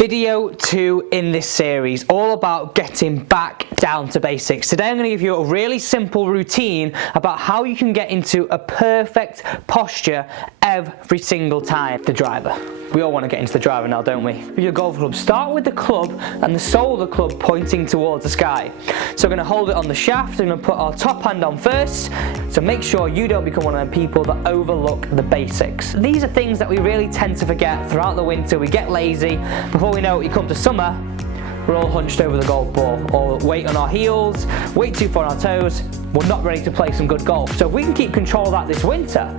Video 2 in this series, all about getting back down to basics. Today I'm going to give you a really simple routine about how you can get into a perfect posture every single time. The driver. We all want to get into the driver now, don't we? With your golf club, start with the club and the sole of the club pointing towards the sky. So we're going to hold it on the shaft. We're going to put our top hand on first. So make sure you don't become one of them people that overlook the basics. These are things that we really tend to forget throughout the winter. We get lazy. Before we know it, you come to summer, we're all hunched over the golf ball, or weight on our heels, way too far on our toes. We're not ready to play some good golf. So if we can keep control of that this winter.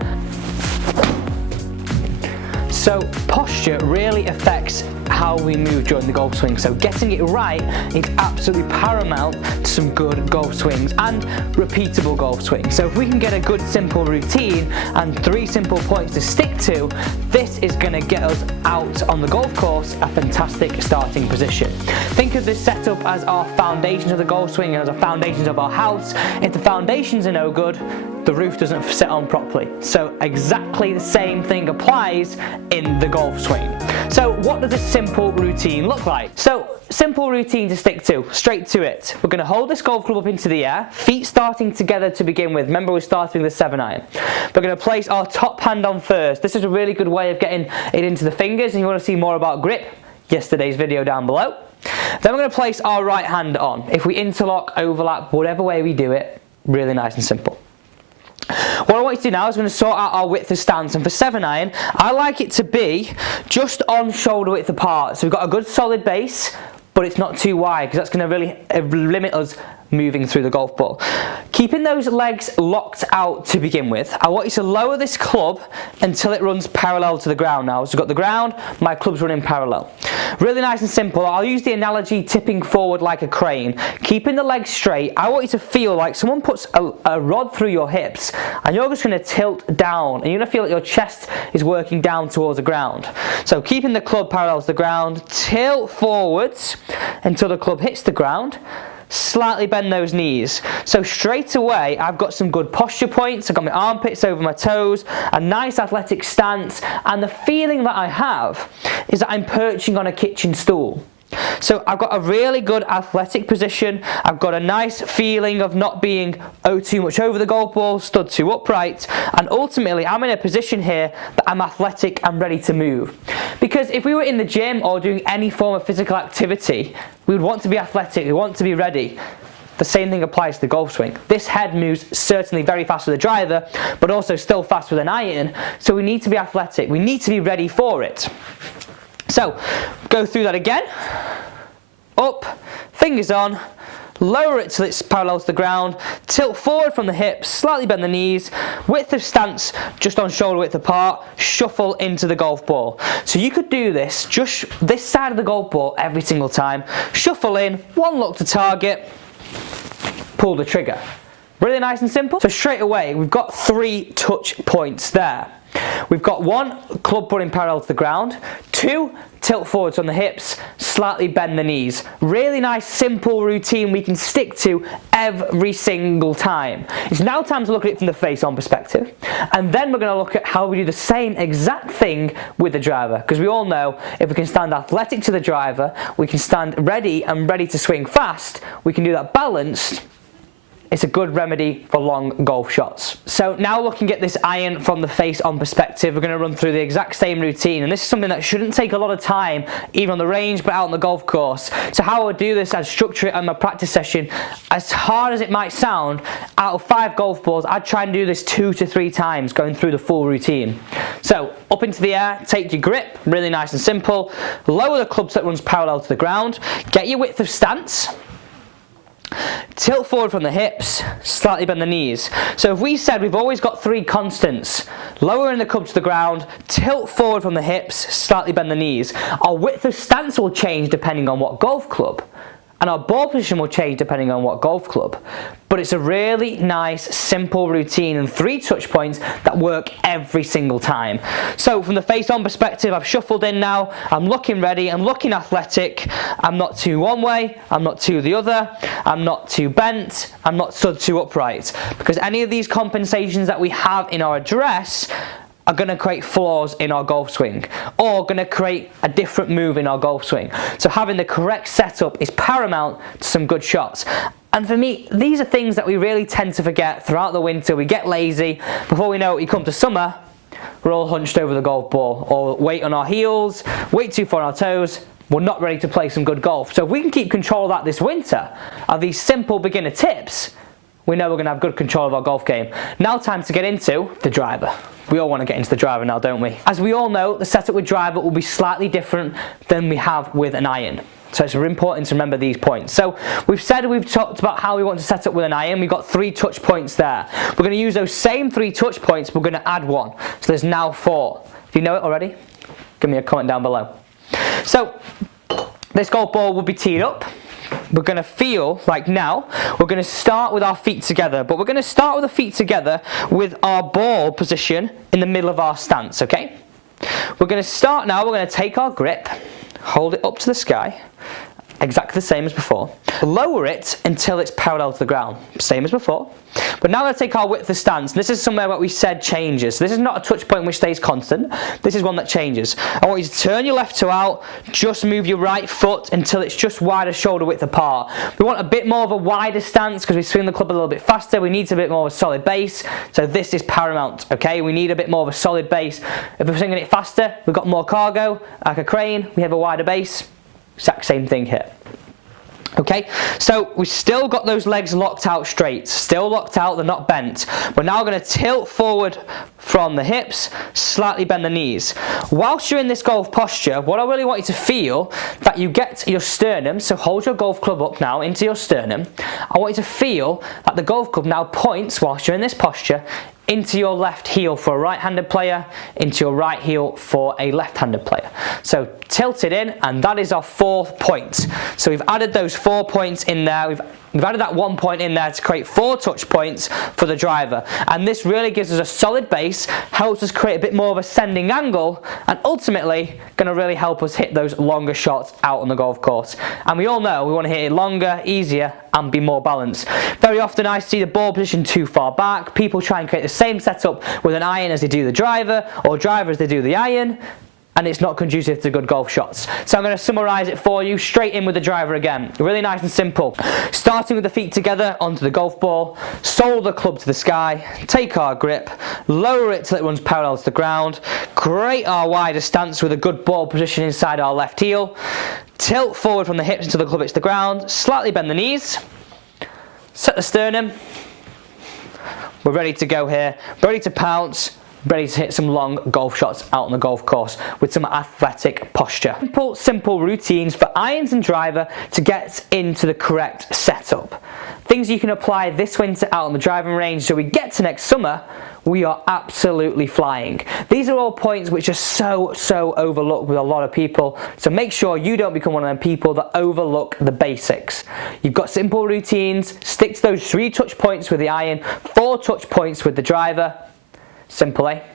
So posture really affects how we move during the golf swing. So getting it right is absolutely paramount to some good golf swings and repeatable golf swings. So if we can get a good simple routine and 3 simple points to stick to, this is going to get us out on the golf course a fantastic starting position. Think of this setup as our foundations of the golf swing and as our foundations of our house. If the foundations are no good, the roof doesn't sit on properly. So exactly the same thing applies in the golf swing. So what does a simple routine look like? So simple routine to stick to, straight to it. We're going to hold this golf club up into the air, feet starting together to begin with. Remember, we're starting with the 7-iron. We're going to place our top hand on first. This is a really good way of getting it into the fingers, and you want to see more about grip, yesterday's video down below. Then we're going to place our right hand on. If we interlock, overlap, whatever way we do it, really nice and simple. What I want you to do now is we're going to sort out our width of stance, and for 7-iron I like it to be just on shoulder width apart, so we've got a good solid base but it's not too wide because that's going to really limit us moving through the golf ball. Keeping those legs locked out to begin with, I want you to lower this club until it runs parallel to the ground now. So we've got the ground, my club's running parallel. Really nice and simple. I'll use the analogy tipping forward like a crane. Keeping the legs straight, I want you to feel like someone puts a rod through your hips and you're just going to tilt down and you're going to feel like your chest is working down towards the ground. So keeping the club parallel to the ground, tilt forwards until the club hits the ground. Slightly bend those knees. So straight away I've got some good posture points. I've got my armpits over my toes, a nice athletic stance, and the feeling that I have is that I'm perching on a kitchen stool. So I've got a really good athletic position. I've got a nice feeling of not being too much over the golf ball, stood too upright, and ultimately I'm in a position here that I'm athletic and ready to move. Because if we were in the gym or doing any form of physical activity, we would want to be athletic, we want to be ready. The same thing applies to the golf swing. This head moves certainly very fast with a driver, but also still fast with an iron, so we need to be athletic, we need to be ready for it. So, go through that again. Up, fingers on, lower it till it's parallel to the ground, tilt forward from the hips, slightly bend the knees, width of stance just on shoulder width apart, shuffle into the golf ball. So you could do this, just this side of the golf ball every single time. Shuffle in, one look to target, pull the trigger. Really nice and simple. So straight away, we've got 3 touch points there. We've got 1, club running parallel to the ground, 2, tilt forwards on the hips, slightly bend the knees. Really nice simple routine we can stick to every single time. It's now time to look at it from the face-on perspective, and then we're going to look at how we do the same exact thing with the driver, because we all know if we can stand athletic to the driver, we can stand ready and ready to swing fast, we can do that balanced. It's a good remedy for long golf shots. So now looking at this iron from the face-on perspective, we're going to run through the exact same routine, and this is something that shouldn't take a lot of time, even on the range, but out on the golf course. So how I would do this, I'd structure it on my practice session. As hard as it might sound, out of 5 golf balls, I'd try and do this 2 to 3 times, going through the full routine. So up into the air, take your grip, really nice and simple. Lower the club so it runs parallel to the ground. Get your width of stance. Tilt forward from the hips, slightly bend the knees. So if we said we've always got 3 constants, lowering the club to the ground, tilt forward from the hips, slightly bend the knees. Our width of stance will change depending on what golf club, and our ball position will change depending on what golf club. But it's a really nice, simple routine and 3 touch points that work every single time. So from the face-on perspective, I've shuffled in now, I'm looking ready, I'm looking athletic, I'm not too one way, I'm not too the other, I'm not too bent, I'm not stood too upright. Because any of these compensations that we have in our address are going to create flaws in our golf swing, or going to create a different move in our golf swing. So having the correct setup is paramount to some good shots. And for me, these are things that we really tend to forget throughout the winter. We get lazy. Before we know it, we come to summer, we're all hunched over the golf ball, or weight on our heels, weight too far on our toes. We're not ready to play some good golf. So if we can keep control of that this winter, are these simple beginner tips, we know we're going to have good control of our golf game. Now time to get into the driver. We all want to get into the driver now, don't we? As we all know, the setup with driver will be slightly different than we have with an iron. So it's really important to remember these points. So we've talked about how we want to set up with an iron. We've got 3 touch points there. We're going to use those same 3 touch points, we're going to add 1. So there's now 4. If you know it already, give me a comment down below. So this golf ball will be teed up. We're going to feel like now we're going to start with our feet together, but we're going to start with the feet together with our ball position in the middle of our stance, okay? We're going to start now, we're going to take our grip, hold it up to the sky, exactly the same as before. Lower it until it's parallel to the ground, same as before. But now we're going to take our width of stance. This is somewhere what we said changes. This is not a touch point which stays constant. This is one that changes. I want you to turn your left toe out, just move your right foot until it's just wider shoulder width apart. We want a bit more of a wider stance because we swing the club a little bit faster. We need a bit more of a solid base. So this is paramount, okay? We need a bit more of a solid base. If we're swinging it faster, we've got more cargo, like a crane, we have a wider base. Exact same thing here. Okay, so we've still got those legs locked out straight, still locked out, they're not bent. We're now going to tilt forward from the hips, slightly bend the knees. Whilst you're in this golf posture, what I really want you to feel, that you get your sternum, so hold your golf club up now into your sternum. I want you to feel that the golf club now points, whilst you're in this posture, into your left heel for a right-handed player, into your right heel for a left-handed player. So tilt it in, and that is our 4th point. So we've added those 4 points in there. We've added that 1 point in there to create 4 touch points for the driver. And this really gives us a solid base, helps us create a bit more of a sending angle, and ultimately going to really help us hit those longer shots out on the golf course. And we all know we want to hit it longer, easier, and be more balanced. Very often I see the ball position too far back. People try and create the same setup with an iron as they do the driver, or driver as they do the iron, and it's not conducive to good golf shots. So I'm going to summarise it for you, straight in with the driver again. Really nice and simple. Starting with the feet together onto the golf ball, sole the club to the sky, take our grip, lower it till it runs parallel to the ground, create our wider stance with a good ball position inside our left heel, tilt forward from the hips until the club hits the ground, slightly bend the knees, set the sternum. We're ready to go here, ready to pounce, ready to hit some long golf shots out on the golf course with some athletic posture. Simple routines for irons and driver to get into the correct setup. Things you can apply this winter out on the driving range, so we get to next summer, we are absolutely flying. These are all points which are so overlooked with a lot of people, so make sure you don't become one of them people that overlook the basics. You've got simple routines, stick to those 3 touch points with the iron, 4 touch points with the driver. Simple, eh?